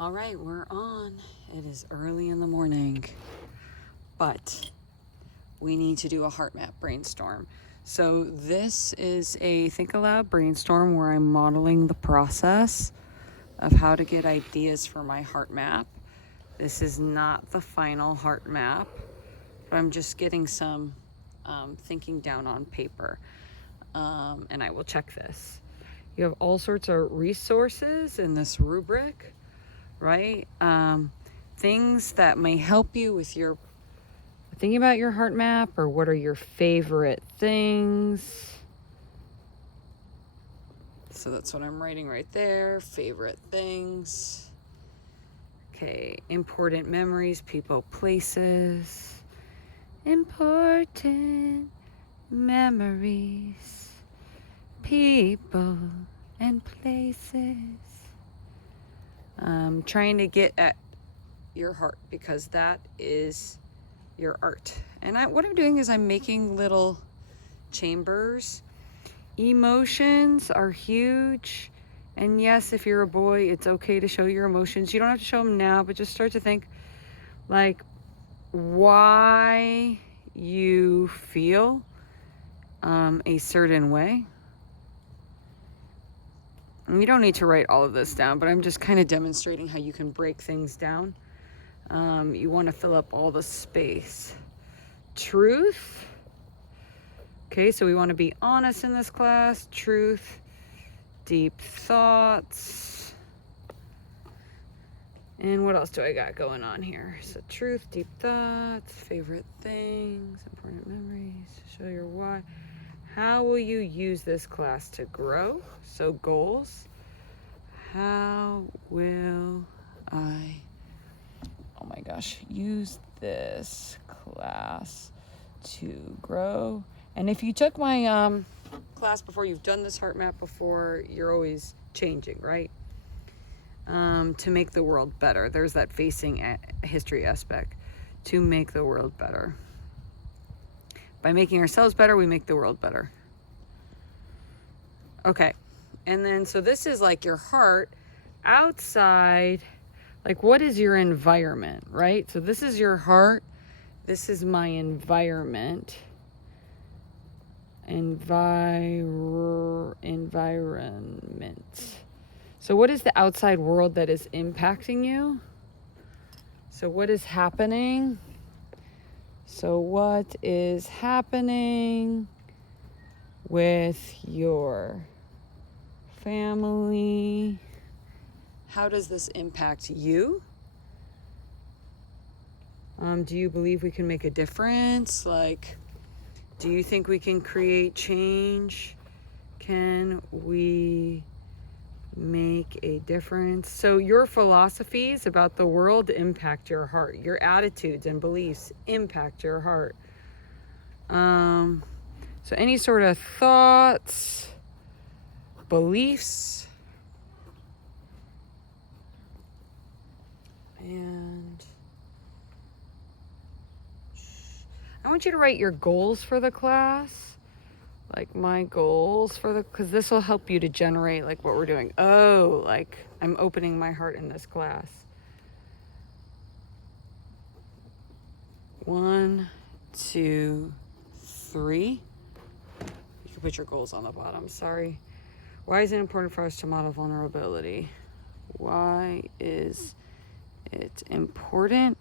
All right, we're on. It is early in the morning, but we need to do a heart map brainstorm. So this is a Think Aloud brainstorm where I'm modeling the process of how to get ideas for my heart map. This is not the final heart map, but I'm just getting some thinking down on paper, and I will check this. You have all sorts of resources in this rubric, right? Things that may help you with your thinking about your heart map, or what are your favorite things. So that's what I'm writing right there. Favorite things. Okay, important memories, people, places. Important memories, people, and places. Trying to get at your heart, because that is your art. And what I'm doing is I'm making little chambers. Emotions are huge. And yes, if you're a boy, it's okay to show your emotions. You don't have to show them now, but just start to think like why you feel a certain way. And you don't need to write all of this down, but I'm just kind of demonstrating how you can break things down. You want to fill up all the space. Truth. Okay, so we want to be honest in this class. Truth. Deep thoughts. And what else do I got going on here? So truth, deep thoughts, favorite things, important memories, show your why. How will you use this class to grow? So goals. How will I, oh my gosh, use this class to grow? And if you took my class before, you've done this heart map before, you're always changing, right? To make the world better. There's that facing history aspect. To make the world better. By making ourselves better, we make the world better. Okay. And then, so this is like your heart outside. Like, what is your environment, right? So this is your heart. This is my environment. Environment. So what is the outside world that is impacting you? So what is happening? So what is happening with your family? How does this impact you? Do you believe we can make a difference? Like, do you think we can create change? Can we make a difference? So your philosophies about the world impact your heart. Your attitudes and beliefs impact your heart. So any sort of thoughts, beliefs, and I want you to write your goals for the class. Like my goals for because this will help you to generate like what we're doing. Oh, like I'm opening my heart in this class. 1, 2, 3. You can put your goals on the bottom. Sorry. Why is it important for us to model vulnerability? Why is it important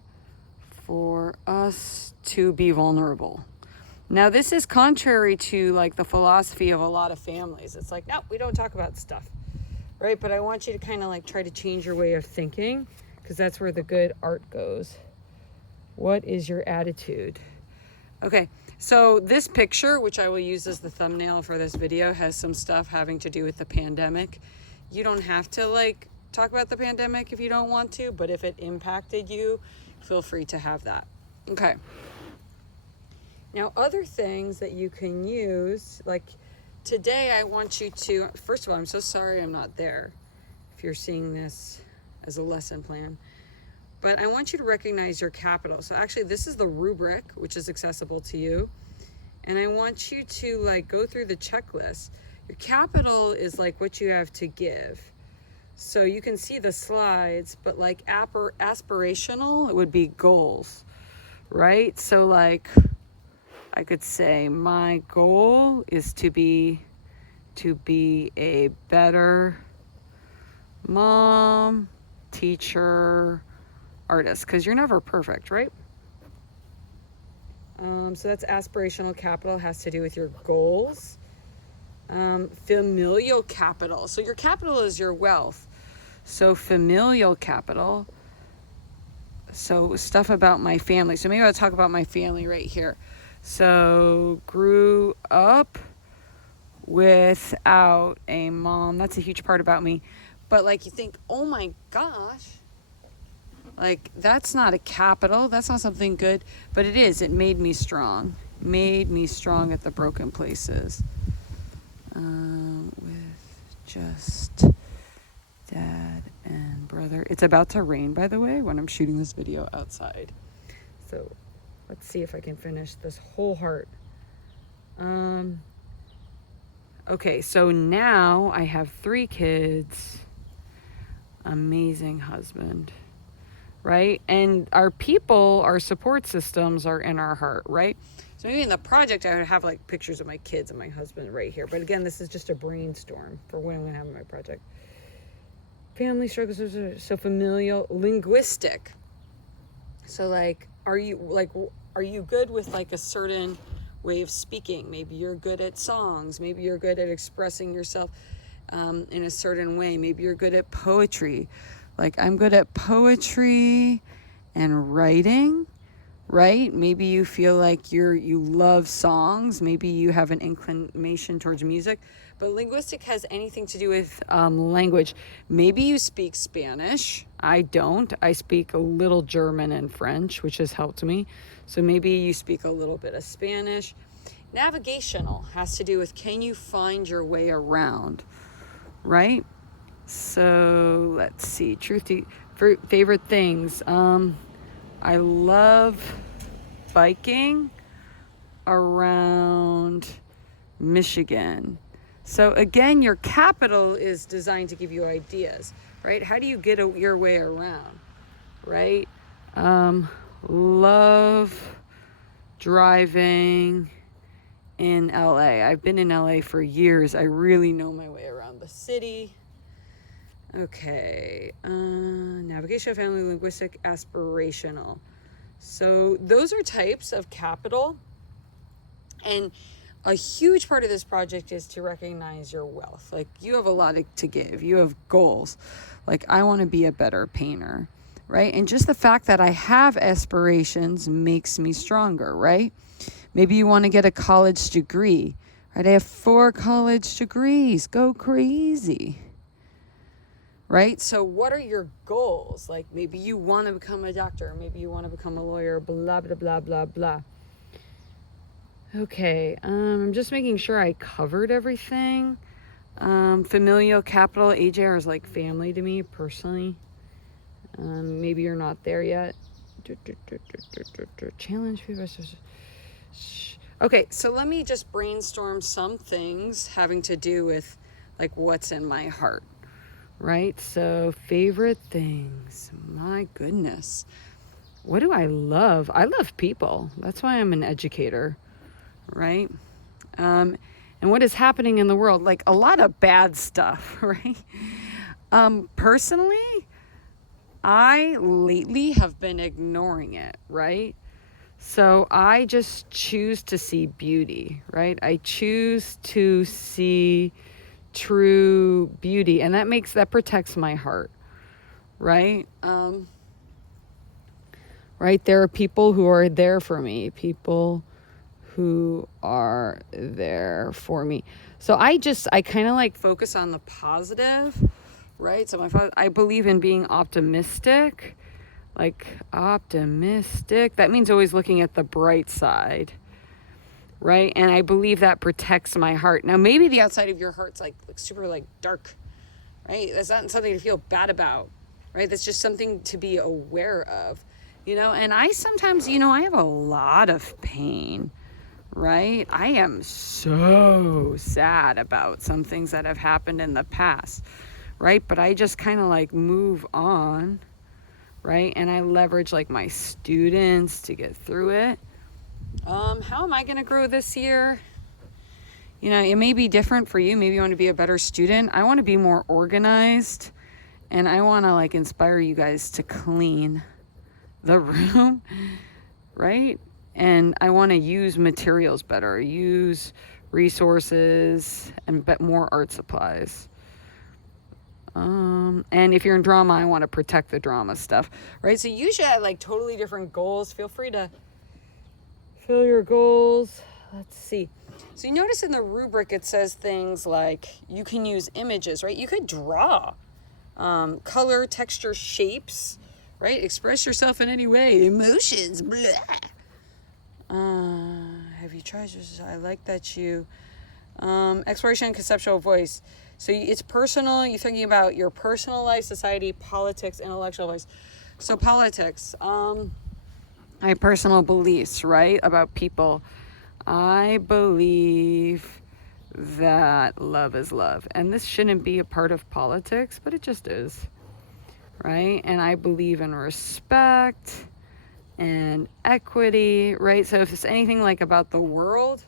for us to be vulnerable? Now, this is contrary to like the philosophy of a lot of families. It's like, no, we don't talk about stuff, right? But I want you to kind of like try to change your way of thinking, because that's where the good art goes. What is your attitude? Okay, so this picture, which I will use as the thumbnail for this video, has some stuff having to do with the pandemic. You don't have to like talk about the pandemic if you don't want to, but if it impacted you, feel free to have that. Okay. Now, other things that you can use, like today I want you to, first of all, I'm so sorry I'm not there if you're seeing this as a lesson plan, but I want you to recognize your capital. So actually this is the rubric, which is accessible to you. And I want you to like go through the checklist. Your capital is like what you have to give. So you can see the slides, but like aspirational, it would be goals, right? So like I could say my goal is to be a better mom, teacher, artist, because you're never perfect, right? So that's aspirational capital, has to do with your goals. Familial capital. So your capital is your wealth. So familial capital. So stuff about my family. So maybe I'll talk about my family right here. So grew up without a mom. That's a huge part about me. But like you think, oh my gosh, like that's not a capital. That's not something good. But it is. It made me strong. Made me strong at the broken places. With just dad and brother. It's about to rain, by the way, when I'm shooting this video outside. So let's see if I can finish this whole heart. Okay, so now I have 3 kids. Amazing husband, right? And our people, our support systems are in our heart, right? So maybe in the project I would have like pictures of my kids and my husband right here. But again, this is just a brainstorm for what I'm going to have in my project. Family struggles, so familial, linguistic. So like, are you good with like a certain way of speaking? Maybe you're good at songs. Maybe you're good at expressing yourself in a certain way. Maybe you're good at poetry. Like I'm good at poetry and writing, right? Maybe you feel like you love songs. Maybe you have an inclination towards music. But linguistic has anything to do with language. Maybe you speak Spanish. I don't. I speak a little German and French, which has helped me. So maybe you speak a little bit of Spanish. Navigational has to do with, can you find your way around, right? So let's see. Favorite things. I love biking around Michigan. So again, your capital is designed to give you ideas, right? How do you get your way around, right? Love driving in LA. I've been in LA for years. I really know my way around the city. Okay, navigation, family, linguistic, aspirational. So those are types of capital. And a huge part of this project is to recognize your wealth. Like you have a lot to give. You have goals. Like I want to be a better painter, right? And just the fact that I have aspirations makes me stronger, right? Maybe you want to get a college degree, right? I have 4 college degrees. Go crazy. Right? So what are your goals? Like maybe you want to become a doctor, maybe you want to become a lawyer, blah, blah, blah, blah, blah. Okay, I'm just making sure I covered everything. Familial capital, AJR is like family to me personally. Maybe you're not there yet. Challenge. Okay, so let me just brainstorm some things having to do with like what's in my heart. Right? So favorite things. My goodness. What do I love? I love people. That's why I'm an educator. Right? And what is happening in the world? Like a lot of bad stuff, right? Personally, I lately have been ignoring it, right? So I just choose to see beauty, right? I choose to see true beauty, and that protects my heart, right? Right, there are people who are there for me, so I kind of like focus on the positive, right? So I believe in being optimistic. That means always looking at the bright side, right? And I believe that protects my heart. Now, maybe the outside of your heart's like super like dark, right? That's not something to feel bad about, right? That's just something to be aware of, and I sometimes, I have a lot of pain, right? I am so sad about some things that have happened in the past, right? But I just kind of like move on, right? And I leverage like my students to get through it. How am I going to grow this year? You know, it may be different for you. Maybe you want to be a better student. I want to be more organized, and I want to like inspire you guys to clean the room, right? And I want to use materials better, use resources, and more art supplies. And if you're in drama, I want to protect the drama stuff, right? So you should have like totally different goals. Feel free to fill your goals. Let's see. So you notice in the rubric, it says things like you can use images, right? You could draw, color, texture, shapes, right? Express yourself in any way. Emotions, blah. Have you tried this? I like that you, exploration and conceptual voice. So it's personal. You're thinking about your personal life, society, politics, intellectual voice. So politics, I have personal beliefs, right, about people. I believe that love is love. And this shouldn't be a part of politics, but it just is, right? And I believe in respect and equity, right? So if it's anything like about the world,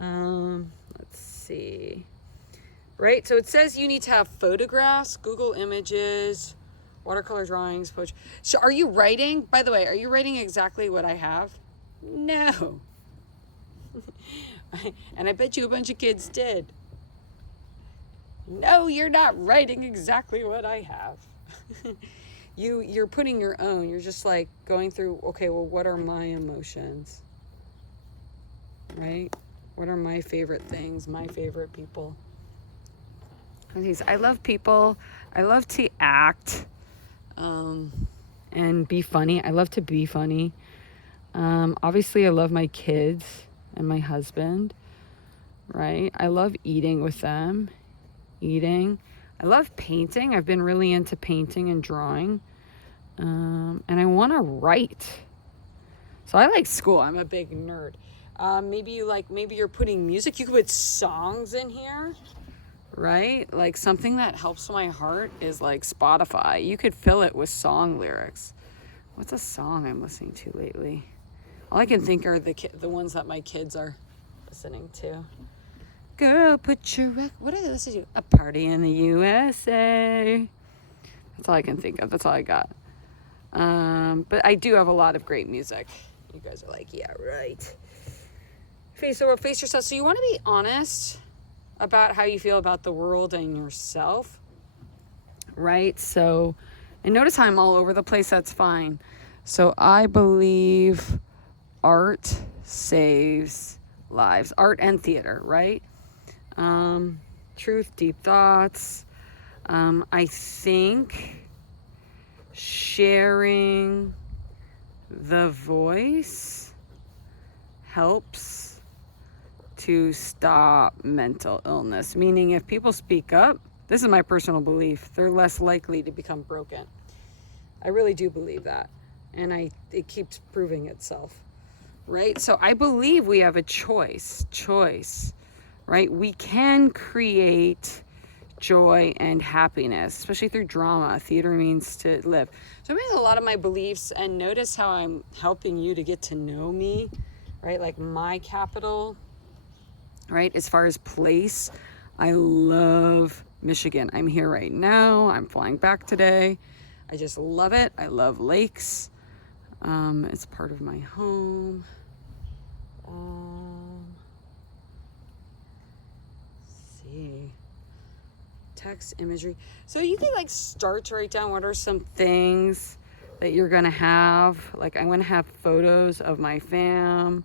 let's see, right? So it says you need to have photographs, Google Images, watercolor drawings, poetry. So are you writing? By the way, are you writing exactly what I have? No. And I bet you a bunch of kids did. No, you're not writing exactly what I have. You're putting your own. You're just like going through, okay, well, what are my emotions? Right? What are my favorite things, my favorite people? I love people. I love to act and be funny. I love to be funny. Obviously, I love my kids and my husband, right? I love eating with them. I love painting. I've been really into painting and drawing. And I want to write. So I like school. I'm a big nerd. Maybe you're putting music. You could put songs in here, right? Like something that helps my heart is like Spotify. You could fill it with song lyrics. What's a song I'm listening to lately? All I can think are the ones that my kids are listening to. Girl, put your what are they listening to? A Party in the USA. That's all I can think of. That's all I got. But I do have a lot of great music. You guys are like, yeah, right. Face yourself. So you want to be honest about how you feel about the world and yourself, right? So, and notice how I'm all over the place. That's fine. So I believe art saves lives. Art and theater, right? Truth, deep thoughts. I think sharing the voice helps to stop mental illness. Meaning if people speak up, this is my personal belief, they're less likely to become broken. I really do believe that. And it keeps proving itself. Right? So I believe we have a choice, right? We can create joy and happiness, especially through drama. Theater means to live. So I'm making a lot of my beliefs, and notice how I'm helping you to get to know me, right? Like my capital, right? As far as place, I love Michigan. I'm here right now. I'm flying back today. I just love it. I love lakes. It's part of my home. Let's see. Text, imagery. So you can like start to write down what are some things that you're gonna have. Like I'm gonna have photos of my fam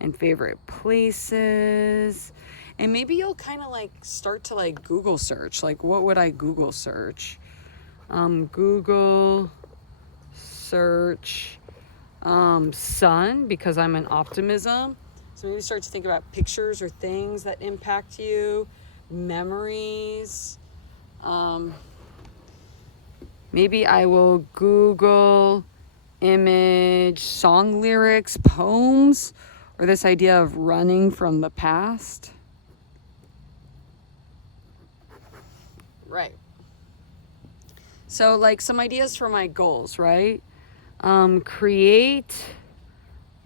and favorite places. And maybe you'll kind of like start to like Google search. Like what would I Google search? Google search sun, because I'm an optimism. So maybe start to think about pictures or things that impact you, memories. Maybe I will Google image song lyrics, poems, or this idea of running from the past. Right. So like some ideas for my goals, right? Create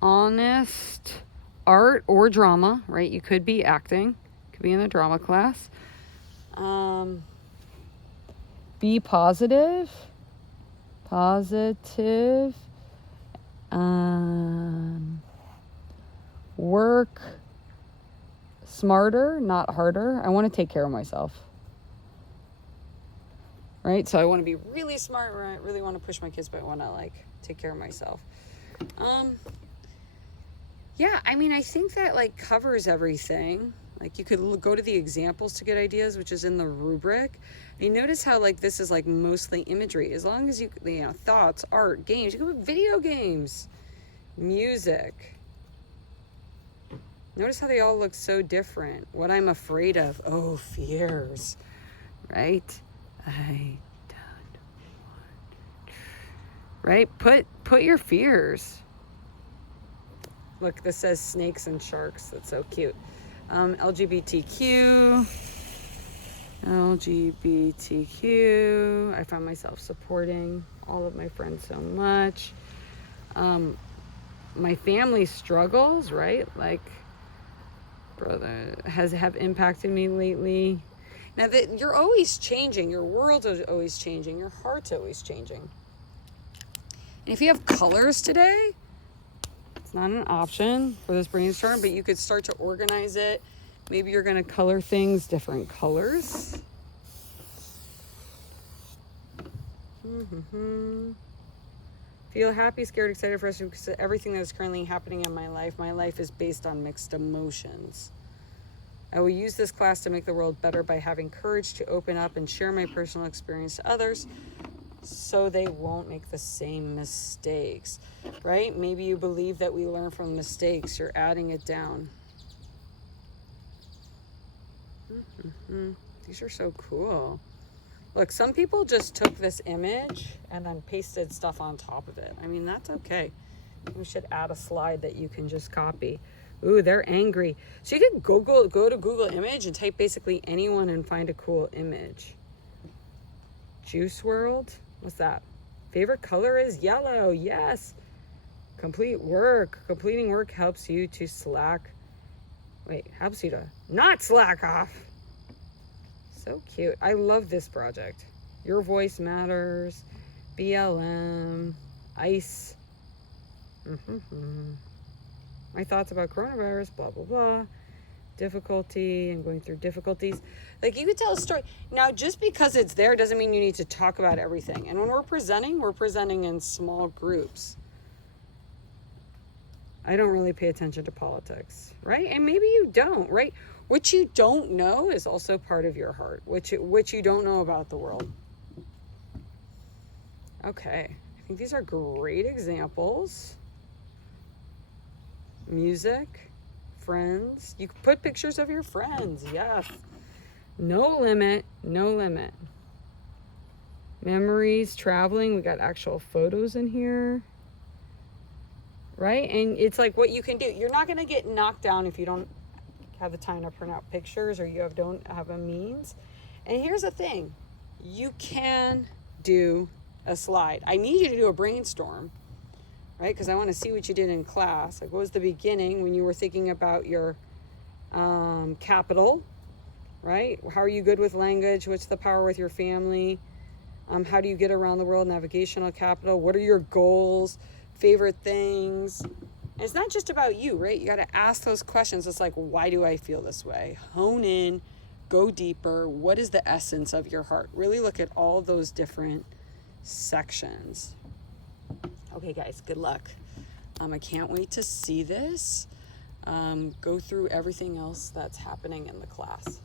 honest art or drama, right? You could be acting, could be in the drama class. Be positive. Work smarter, not harder. I want to take care of myself. Right? So I want to be really smart, right? I really want to push my kids, but I want to like take care of myself. Yeah, I mean, I think that like covers everything. Like you could go to the examples to get ideas, which is in the rubric. And you notice how like this is like mostly imagery. As long as you know, thoughts, art, games, you can put video games, music. Notice how they all look so different. What I'm afraid of. Oh, fears, right? I don't want. Right? Put your fears. Look, this says snakes and sharks. That's so cute. LGBTQ. I find myself supporting all of my friends so much. My family struggles, right? Like, brother have impacted me lately. Now that you're always changing, your world is always changing, your heart's always changing. And if you have colors today, it's not an option for this brainstorm, but you could start to organize it. Maybe you're going to color things different colors. Feel happy, scared, excited, frustrated, because everything that is currently happening in my life is based on mixed emotions. I will use this class to make the world better by having courage to open up and share my personal experience to others so they won't make the same mistakes, right? Maybe you believe that we learn from mistakes. You're adding it down. These are so cool. Look, some people just took this image and then pasted stuff on top of it. I mean, that's okay. We should add a slide that you can just copy. Ooh, they're angry. So you can go to Google Image and type basically anyone and find a cool image. Juice World? What's that? Favorite color is yellow. Yes. Completing work helps you to helps you to not slack off. So cute. I love this project. Your voice matters. BLM. ICE. My thoughts about coronavirus, blah, blah, blah. Difficulty and going through difficulties. Like you could tell a story. Now, just because it's there doesn't mean you need to talk about everything. And when we're presenting in small groups. I don't really pay attention to politics, right? And maybe you don't, right? What you don't know is also part of your heart, which you don't know about the world. Okay, I think these are great examples. Music, friends. You can put pictures of your friends, yes. No limit. Memories, traveling, we got actual photos in here. Right? And it's like what you can do. You're not going to get knocked down if you don't have the time to print out pictures or you don't have a means. And here's the thing. You can do a slide. I need you to do a brainstorm, right? Because I want to see what you did in class. Like what was the beginning when you were thinking about your capital, right? How are you good with language? What's the power with your family? How do you get around the world? Navigational capital. What are your goals? Favorite things? And it's not just about you, right? You got to ask those questions. It's like, why do I feel this way? Hone in, go deeper. What is the essence of your heart? Really look at all those different sections. Okay, guys, good luck. I can't wait to see this. Go through everything else that's happening in the class.